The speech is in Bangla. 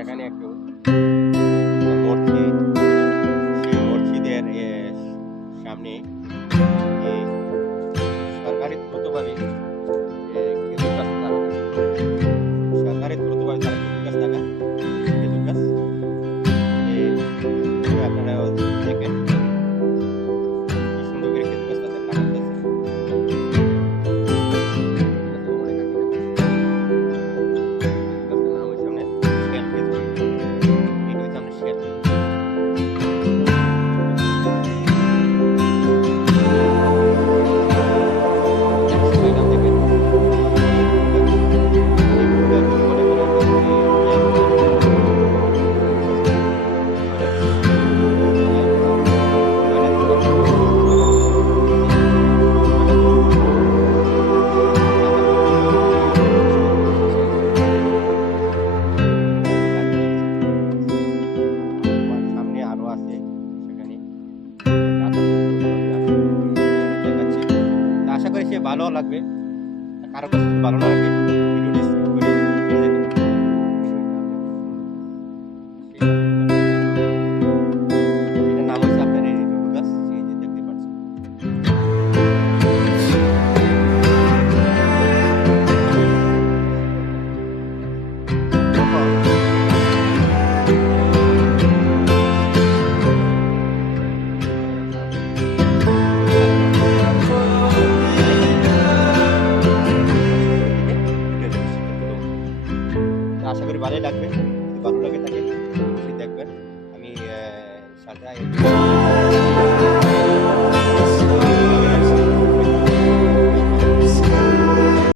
সেখানে একটু মসজিদ, সেই মসজিদের সামনে এ সরকারি দ্রুতভাবে খেজুর গাছ লাগানো হয়। সরকারি দ্রুতভাবে তারা খেজুর গাছ লাগায়। খেজুর গাছ আপনারা দেখেন কি সুন্দর করে খেজুর গাছ তাদের লাগাইতেছে। আশা করি সে ভালো লাগবে। কারো কাছে যদি ভালো না লাগে ভিডিওটি স্কিপ করে চলে যেতে পারেন। এটার নাম হচ্ছে আপনার এই লুডু গাছ, এই যে দেখতে পাচ্ছেন। আশা করি ভালোই লাগবে। যদি ভালো লাগে থাকে অবশ্যই দেখবেন। আমি সাথে